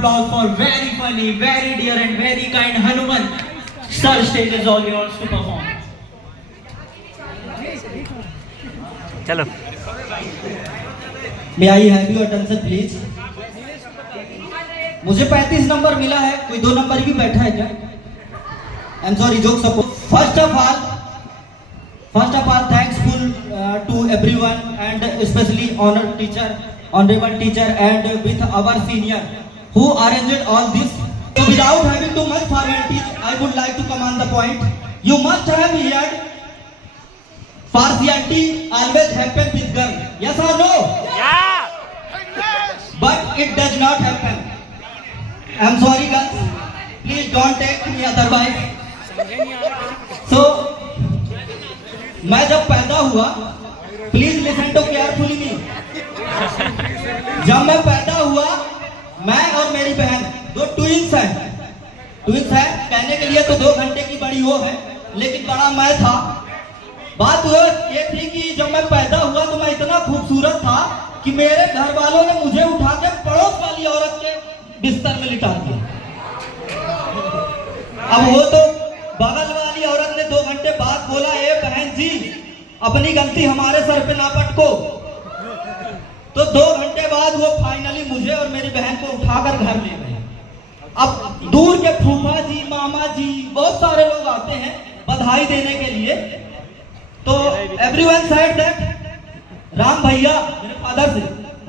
applause for very funny, very dear and very kind Hanuman. Sir, stage is all yours to perform. चलो May I have your attention please? मुझे 35 number मिला है, कोई 2 number भी बैठा है क्या? I'm sorry, joke support. First of all, thankful to everyone and especially honorable teacher and with our senior who arranged all this. So without having too much formalities, I would like to come on the point. You must have heard partiality always happen with girl. Yes or no? Yeah. But it does not happen. I'm sorry guys. Please don't take me otherwise. So मैं जब पैदा हुआ, please listen to carefully मी। जब मैं पैदा हुआ, मैं और मेरी बहन 2 ट्विंस हैं, कहने के लिए तो 2 घंटे की बड़ी वो है, लेकिन बड़ा मैं था। बात ये थी कि जब मैं पैदा हुआ तो मैं इतना खूबसूरत था कि मेरे घर वालों ने मुझे उठा के पड़ोस वाली औरत के बिस्तर में लिटा दिया। अब वो तो बगल वाली औरत ने 2 घंटे बाद बोला, ए बहन जी अपनी गलती हमारे सर पे ना पटको। तो 2 घंटे बाद वो फाइनली मुझे और मेरी बहन को उठाकर घर ले गए। अब दूर के फूफा जी, मामा जी, बहुत सारे लोग आते हैं बधाई देने के लिए। तो एवरीवन सेड दैट राम भैया, मेरे फादर से,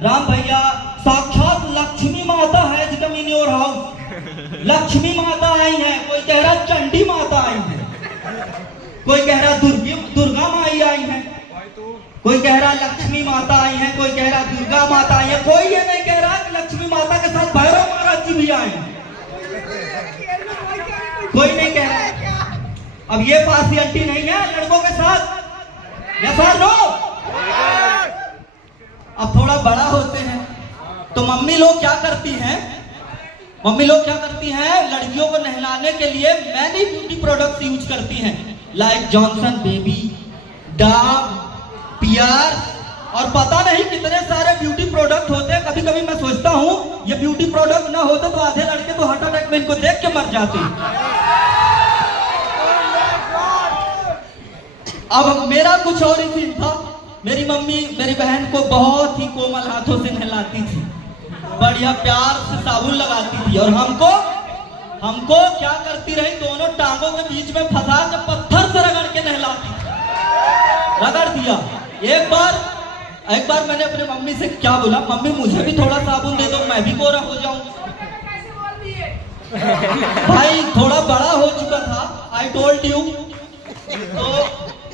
राम भैया साक्षात लक्ष्मी माता है कम इन योर हाउस। लक्ष्मी माता आई है, कोई कह रहा चंडी माता आई है, कोई कह रहा दुर्गा माई आई है, कोई कह रहा लक्ष्मी माता आई है, कोई कह रहा दुर्गा माता आई है, कोई ये नहीं कह रहा कि लक्ष्मी माता के साथ भैरव महाराज जी भी आए हैं, कोई नहीं कह रहा। अब ये पार्शियलिटी नहीं है लड़कों के साथ, यस और नो? अब थोड़ा बड़ा होते हैं तो मम्मी लोग क्या करती हैं, लड़कियों को नहलाने के लिए मैनी ब्यूटी प्रोडक्ट्स यूज करती हैं, लाइक जॉनसन बेबी, डाव, पियर और पता नहीं कितने सारे ब्यूटी प्रोडक्ट होते हैं। कभी कभी मैं सोचता हूँ ये ब्यूटी प्रोडक्ट ना होते तो आधे लड़के तो हार्ट अटैक में इनको देख के मर जाते। अब मेरा कुछ और ही सीन था। मेरी मम्मी मेरी बहन को बहुत ही कोमल हाथों से नहलाती थी, बढ़िया प्यार से साबुन लगाती थी, और हमको क्या करती रही, दोनों टांगों के बीच में फंसा के पत्थर से रगड़ के नहलाती थी, रगड़ दिया। एक बार मैंने अपने मम्मी से क्या बोला, मम्मी मुझे भी थोड़ा साबुन दे दो, मैं भी गोरा हो जाऊं। भाई थोड़ा बड़ा हो चुका था, आई टोल्ड यू। तो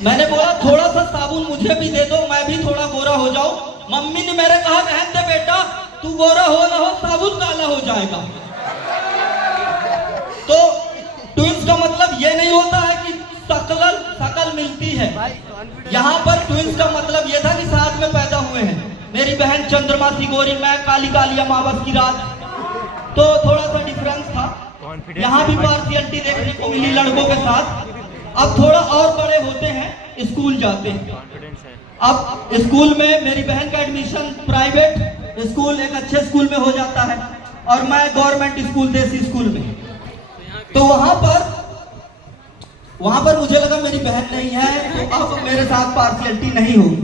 मैंने बोला थोड़ा सा साबुन मुझे भी दे दो, मैं भी थोड़ा गोरा हो जाऊं। मम्मी ने मेरे कहा, रहने दे बेटा, तू गोरा हो ना हो साबुन काला हो जाएगा। तो ट्विंस का मतलब ये नहीं होता है कि शकल मिलती है। यहाँ पर ट्विंस का मतलब ये था कि साथ में पैदा हुए हैं। मेरी बहन चंद्रमा सी गोरी, मैं काली काली अमावस की रात, तो थोड़ा सा डिफरेंस था। यहाँ भी पार्शियलिटी देखने को मिली लड़कों के साथ। अब थोड़ा और बड़े होते हैं, स्कूल जाते हैं। अब स्कूल में मेरी बहन का एडमिशन प्राइवेट स्कूल, एक अच्छे स्कूल में हो जाता है, और मैं गवर्नमेंट स्कूल, देसी स्कूल में। तो वहां पर मुझे लगा मेरी बहन नहीं है तो अब मेरे साथ पार्शियलिटी नहीं होगी,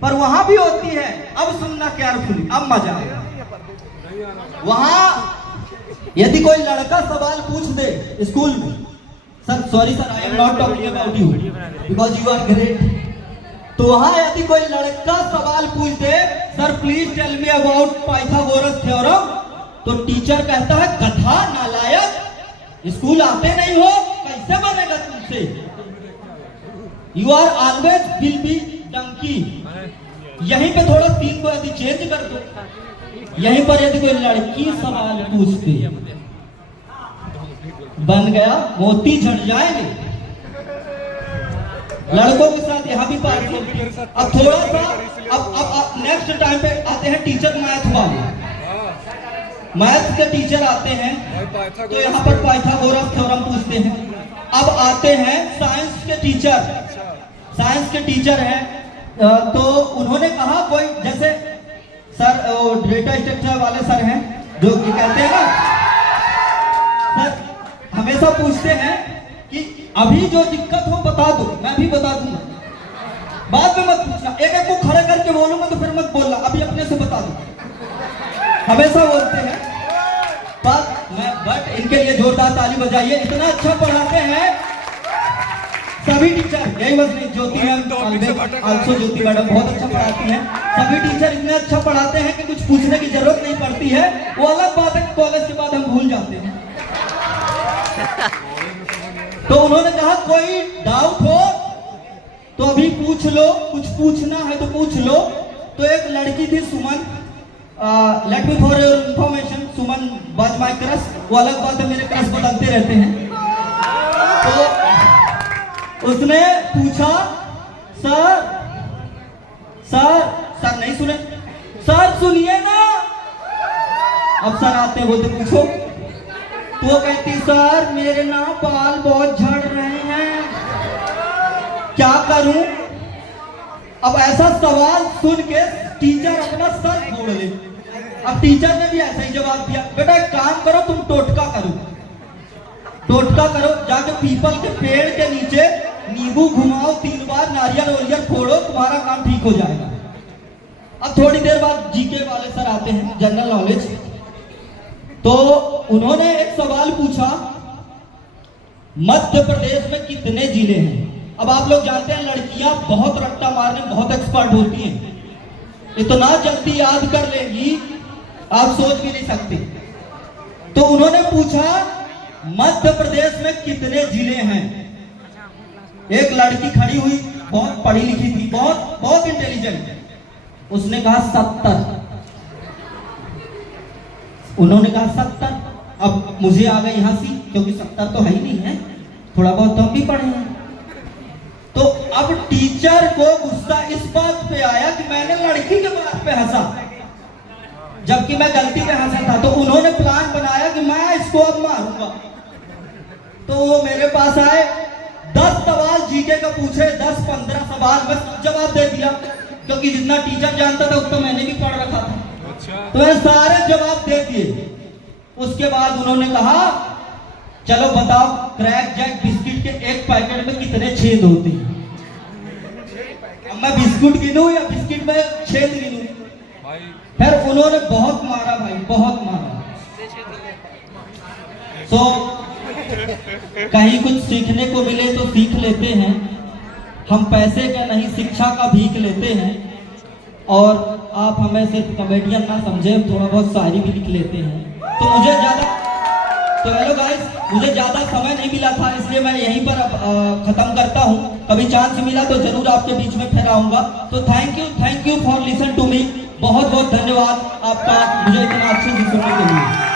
पर वहां भी होती है। अब सुनना केयरफुली, अब मजा आएगा। वहां यदि कोई लड़का सवाल पूछ दे स्कूल में, sir sorry sir, I am not talking about you because you are great. तो वहां यदि कोई लड़का सवाल पूछ दे, sir please tell me about Pythagoras theorem, तो टीचर कहता है गधा नालायक, स्कूल आते नहीं हो, कैसे बनेगा तुमसे, you are always will be donkey. यहीं पे थोड़ा सीन को यदि चेंज कर दो, यहीं पर यदि कोई लड़की सवाल पूछती, बन गया मोती झड़ जाएंगे। लड़कों के साथ यहाँ भी पार्शियलिटी। अब थोड़ा सा अब नेक्स्ट टाइम पे आते हैं टीचर मैथ वाले, मैथ के टीचर आते हैं, तो यहाँ पर पाइथागोरस थ्योरम पूछते हैं। अब आते हैं साइंस के टीचर हैं, तो उन्होंने कहा कोई जैसे सर डेटा स्ट्रक्चर वाले सर हैं, जो कि कहते हैं ना सर, हमेशा पूछते हैं कि अभी जो दिक्कत हो बता दो, मैं भी बता दूंगा, बाद में मत पूछना, एक एक को खड़े करके बोलूंगा तो फिर मत बोलना, अभी अपने से बता दो, हमेशा बोलते हैं बात। मैं बट इनके लिए जोरदार ताली बजाइए, इतना अच्छा पढ़ाते हैं सभी टीचर, यही बस नहीं, ज्योति मैम आल्सो, ज्योति मैडम बहुत अच्छा पढ़ाती हैं, सभी टीचर इतने अच्छा पढ़ाते हैं कि कुछ पूछने की जरूरत नहीं पड़ती है। वो अलग बात है, कॉलेज के बाद हम भूल जाते हैं। तो उन्होंने कहा कोई डाउट हो तो अभी पूछ लो, कुछ पूछना है तो पूछ लो। तो एक लड़की थी Suman, let me for your information, Suman was my crush. वो अलग बात है, मेरे क्रश बदलते रहते हैं। तो उसने पूछा सर सर सर नहीं सुने, सर सुनिए ना। अब सर आते हैं, बोलते पूछो। तो वो कहती सर मेरे ना बाल बहुत झड़ रहे हैं, क्या करूं? अब ऐसा सवाल सुन के टीचर अपना सर फोड़ ले। अब टीचर ने भी ऐसा ही जवाब दिया, बेटा एक काम करो, तुम टोटका करो, टोटका करो, जाके पीपल के पेड़ के नीचे नींबू घुमाओ 3 बार, नारियल ओरियल फोड़ो, तुम्हारा काम ठीक हो जाएगा। अब थोड़ी देर बाद जीके वाले सर आते हैं, जनरल नॉलेज। तो उन्होंने एक सवाल पूछा, मध्य प्रदेश में कितने जिले हैं? अब आप लोग जानते हैं लड़कियां बहुत रट्टा मारने में बहुत एक्सपर्ट होती हैं, इतना जल्दी याद कर लेंगी आप सोच भी नहीं सकते। तो उन्होंने पूछा मध्य प्रदेश में कितने जिले हैं? एक लड़की खड़ी हुई, बहुत पढ़ी लिखी थी, बहुत बहुत इंटेलिजेंट, उसने कहा 70। उन्होंने कहा 70। अब मुझे आ गई हंसी, क्योंकि 70 तो है ही नहीं है, थोड़ा बहुत तो हम भी पढ़े हैं। तो अब टीचर को गुस्सा इस बात पे आया कि मैंने लड़की के बात पे हंसा, जबकि मैं गलती पे हंसा था। तो उन्होंने प्लान बनाया कि मैं इसको अब मारूंगा। तो वो मेरे पास आए, 10 सवाल जीके का पूछे, 10-15 सवाल, बस जवाब दे दिया, क्योंकि जितना टीचर जानता था उतना मैंने भी पढ़ रखा था। तो मैं सारे जवाब दे दिए। उसके बाद उन्होंने कहा चलो बताओ क्रैक जैक बिस्किट के एक पैकेट में कितने छेद होते हैं? अब मैं बिस्कुट गिनूं या बिस्किट में छेद गिनूं? फिर उन्होंने बहुत मारा भाई, बहुत मारा। कहीं कुछ सीखने को मिले तो सीख लेते हैं, हम पैसे का नहीं शिक्षा का भीख लेते हैं। और आप हमें सिर्फ कॉमेडियन ना समझे, थोड़ा बहुत शायरी भी लिख लेते हैं। तो हेलो गाइस, मुझे ज्यादा समय नहीं मिला था, इसलिए मैं यहीं पर खत्म करता हूँ। कभी चांस मिला तो जरूर आपके बीच में फिर आऊंगा। तो thank you for listen to me. बहुत बहुत धन्यवाद आपका मुझे इतना अच्छे से सुनने के लिए।